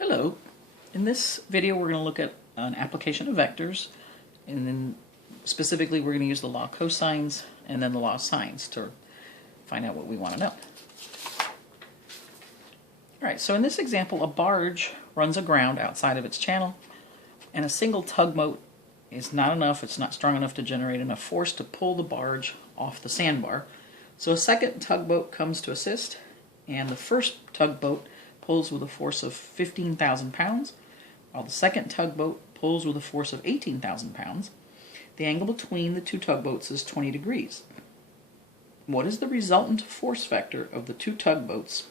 Hello. In this video we're going to look at an application of vectors, and then specifically we're going to use the law of cosines and then the law of sines to find out what we want to know. Alright, so in this example a barge runs aground outside of its channel, and a single tugboat is not enough, it's not strong enough to generate enough force to pull the barge off the sandbar. So a second tugboat comes to assist, and the first tugboat pulls with a force of 15,000 pounds, while the second tugboat pulls with a force of 18,000 pounds. The angle between the two tugboats is 20 degrees. What is the resultant force vector of the two tugboats,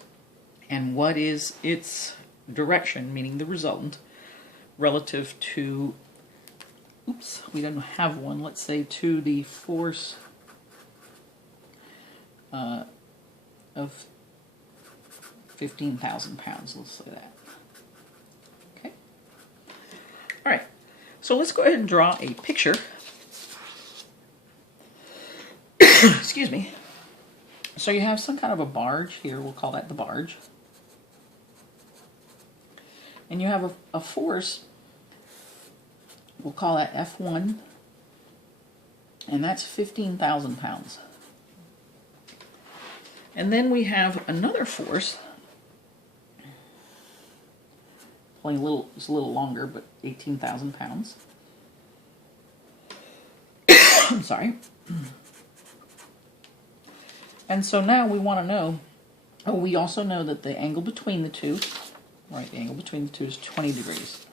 and what is its direction, meaning the resultant, relative to, we don't have one, let's say to the force of 15,000 pounds, let's say that. Okay. All right, so let's go ahead and draw a picture. Excuse me. So you have some kind of a barge here, we'll call that the barge. And you have a force, we'll call that F1, and that's 15,000 pounds. And then we have another force, only it's a little longer, but 18,000 pounds. I'm sorry. And so now we want to know, we also know that the angle between the two, right, the angle between the two is 20 degrees.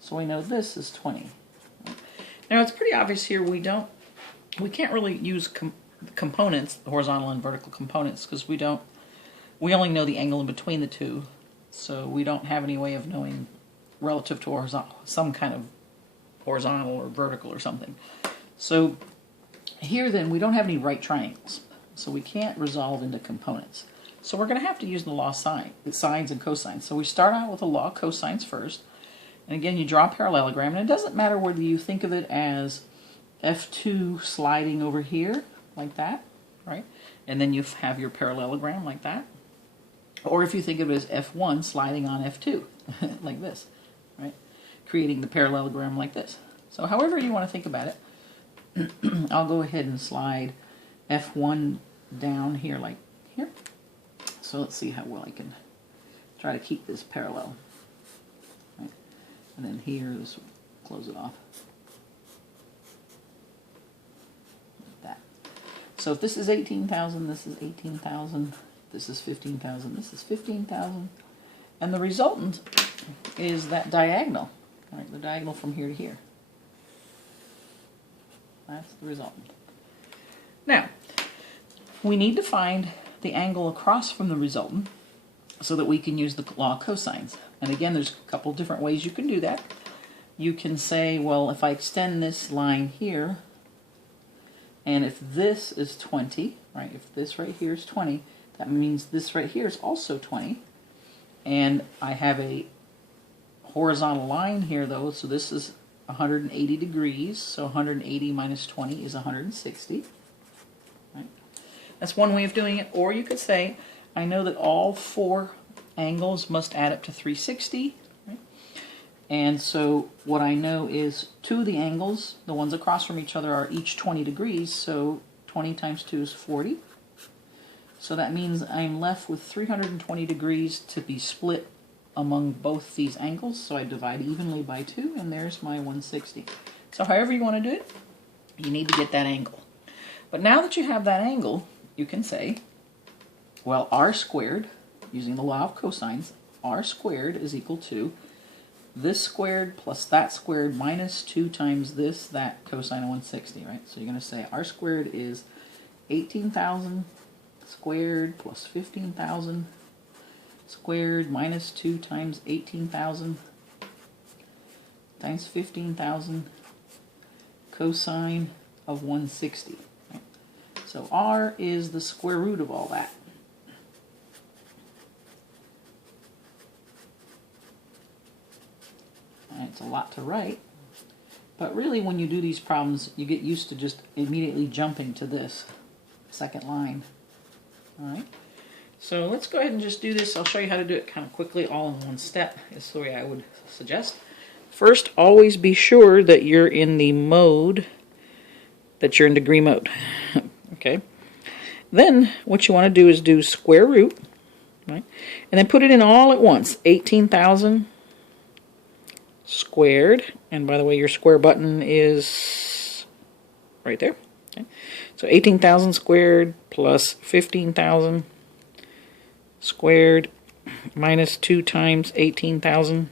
So we know this is 20. Now it's pretty obvious here we can't really use components, horizontal and vertical components, because we only know the angle in between the two, so we don't have any way of knowing relative to horizontal, some kind of horizontal or vertical or something. So here then we don't have any right triangles, so we can't resolve into components. So we're going to have to use the law of sines and cosines. So we start out with the law of cosines first, and again you draw a parallelogram, and it doesn't matter whether you think of it as F2 sliding over here like that, right? And then you have your parallelogram like that. Or if you think of it as F1 sliding on F2, like this, right? Creating the parallelogram like this. So however you want to think about it, I'll go ahead and slide F1 down here like here. So let's see how well I can try to keep this parallel. Right? And then here, this will close it off. So if this is 18,000, this is 18,000, this is 15,000, this is 15,000, and the resultant is that diagonal, right? The diagonal from here to here. That's the resultant. Now, we need to find the angle across from the resultant so that we can use the law of cosines. And again, there's a couple different ways you can do that. You can say, well, if I extend this line here, and if this is 20, right, if this right here is 20, that means this right here is also 20. And I have a horizontal line here, though, so this is 180 degrees, so 180 minus 20 is 160. Right? That's one way of doing it. Or you could say, I know that all four angles must add up to 360. And so what I know is two of the angles, the ones across from each other, are each 20 degrees, so 20 times 2 is 40. So that means I'm left with 320 degrees to be split among both these angles, so I divide evenly by 2, and there's my 160. So however you want to do it, you need to get that angle. But now that you have that angle, you can say, well, r squared, using the law of cosines, r squared is equal to this squared plus that squared minus 2 times this, that cosine of 160, right? So you're going to say r squared is 18,000 squared plus 15,000 squared minus 2 times 18,000 times 15,000 cosine of 160. Right? So r is the square root of all that. It's a lot to write, but really when you do these problems you get used to just immediately jumping to this second line. Alright, So let's go ahead and just do this. I'll show you how to do it kind of quickly, all in one step, is the way I would suggest. First, always be sure that you're in the mode, that you're in degree mode. Okay. Then, what you want to do is do square root, right? And then put it in all at once. 18,000 squared. And by the way, your square button is right there. Okay. So 18,000 squared plus 15,000 squared minus 2 times 18,000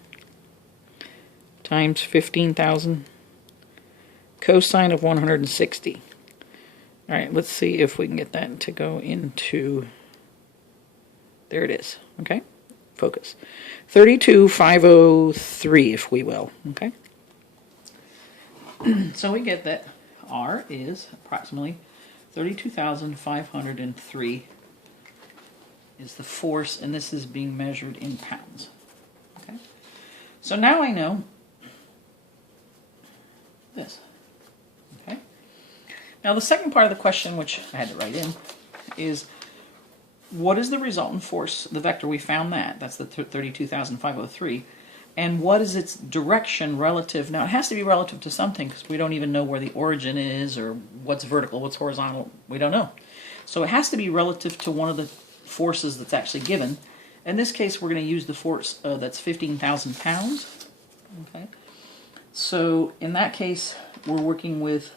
times 15,000 cosine of 160. All right, let's see if we can get that to go into, there it is, okay? Focus. 32,503, if we will, okay? So we get that R is approximately 32,503 is the force, and this is being measured in pounds. Okay. So now I know this. Okay. Now the second part of the question, which I had to write in, is what is the resultant force, the vector? We found that. That's the 32,503. And what is its direction relative? Now it has to be relative to something because we don't even know where the origin is or what's vertical, what's horizontal. We don't know. So it has to be relative to one of the forces that's actually given. In this case, we're going to use the force that's 15,000 pounds. Okay. So in that case, we're working with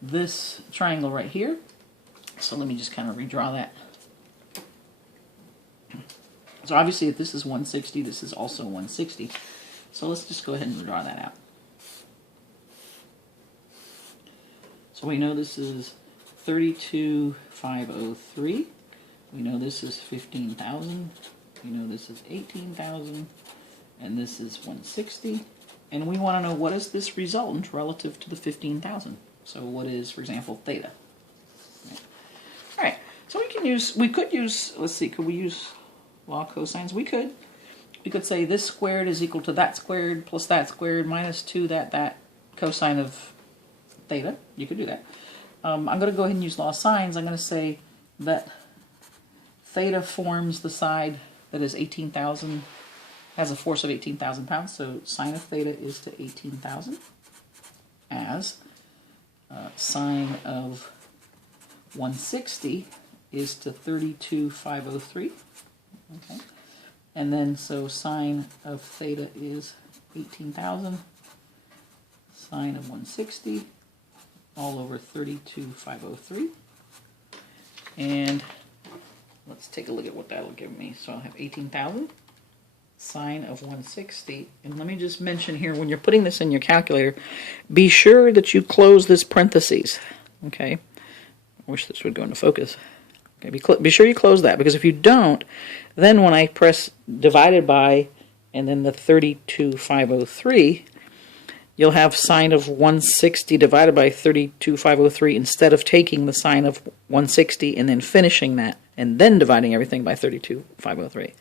this triangle right here. So let me just kind of redraw that. So obviously if this is 160, this is also 160. So let's just go ahead and draw that out. So we know this is 32,503. We know this is 15,000. We know this is 18,000. And this is 160. And we want to know what is this resultant relative to the 15,000. So what is, for example, theta? All right. So we could use, let's see, could we use law of cosines? We could. We could say this squared is equal to that squared plus that squared minus 2 that cosine of theta. You could do that. I'm going to go ahead and use law of sines. I'm going to say that theta forms the side that is 18,000, has a force of 18,000 pounds. So sine of theta is to 18,000 as sine of 160 is to 32,503. Okay, and then so sine of theta is 18,000, sine of 160, all over 32,503. And let's take a look at what that'll give me. So I'll have 18,000, sine of 160. And let me just mention here, when you're putting this in your calculator, be sure that you close this parentheses. Okay, I wish this would go into focus. Okay, be sure you close that, because if you don't, then when I press divided by and then the 32,503, you'll have sine of 160 divided by 32,503 instead of taking the sine of 160 and then finishing that and then dividing everything by 32,503.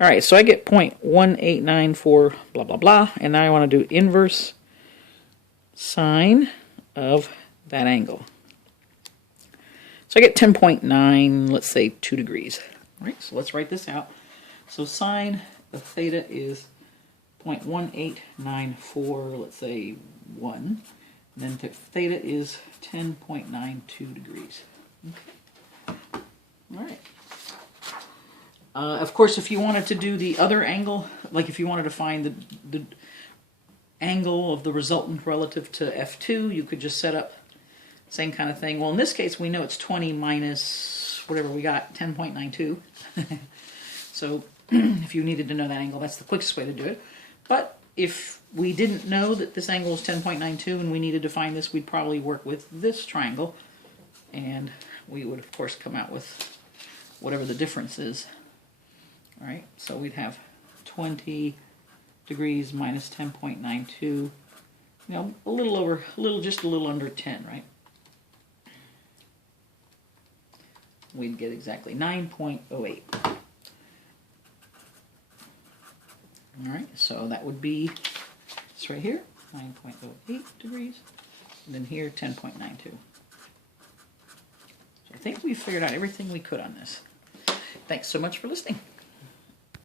All right, so I get 0.1894 blah, blah, blah, and now I want to do inverse sine of that angle. So I get 10.9, let's say 2 degrees. All right, so let's write this out. So sine of theta is 0.1894, let's say 1. And then theta is 10.92 degrees. Okay. All right. Of course, if you wanted to do the other angle, like if you wanted to find the angle of the resultant relative to F2, you could just set up same kind of thing. Well, in this case, we know it's 20 minus whatever we got, 10.92. So if you needed to know that angle, that's the quickest way to do it. But if we didn't know that this angle is 10.92 and we needed to find this, we'd probably work with this triangle. And we would, of course, come out with whatever the difference is. All right, so we'd have 20 degrees minus 10.92, you know, just a little under 10, right? We'd get exactly 9.08. All right, so that would be this right here, 9.08 degrees, and then here 10.92. So I think we figured out everything we could on this. Thanks so much for listening.